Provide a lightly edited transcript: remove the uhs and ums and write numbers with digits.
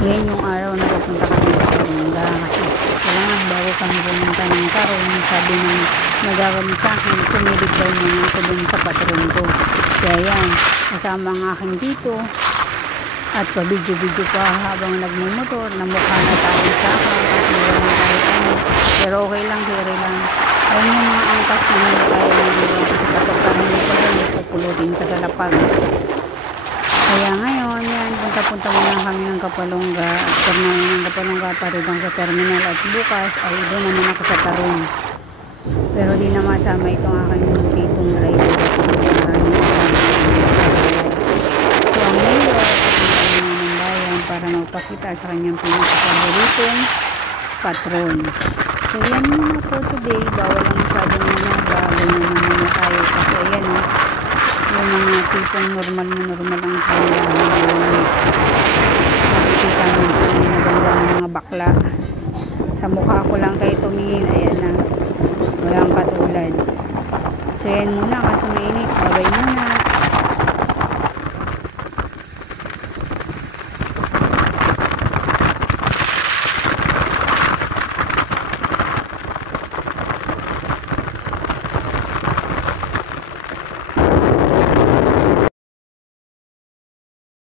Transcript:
Yan yung araw na pupunta kami sa Kalunga kasi kailangan bago kami pumunta ng karon, sabi ng nagagamit sa akin, sumilip daw muna ako dun sa patron ko. Kaya yan, kasama ang aking dito at pabidyo-bidyo pa habang nagmumotor, namukha na tayo sa akin at walang kahit ano, pero okay lang, carry lang. Alam yung mga angkas na hindi kaya ng iba kasi kapag hindi ka ganit, pupulutin sa salapag. Kaya ngayon, yan, punta-punta muna kami ng Kapalonga at pag namin ng Kapalonga paritang sa terminal at bukas ay doon naman ako sa Tarun. Pero di na masama itong aking titong driver at maraming so ang mayor at ang ng bayan para magpakita sa kanyang pinakapaboritong patron. So yan muna for today, bawal lang masyadong muna, bago muna tayo kasi ayan o. Yung mga tipong normal ang kailangan. Makikita mo ay naganda ng mga bakla. Sa mukha ko lang kayo tumingin, ayan na. Walang katulad. So yan muna.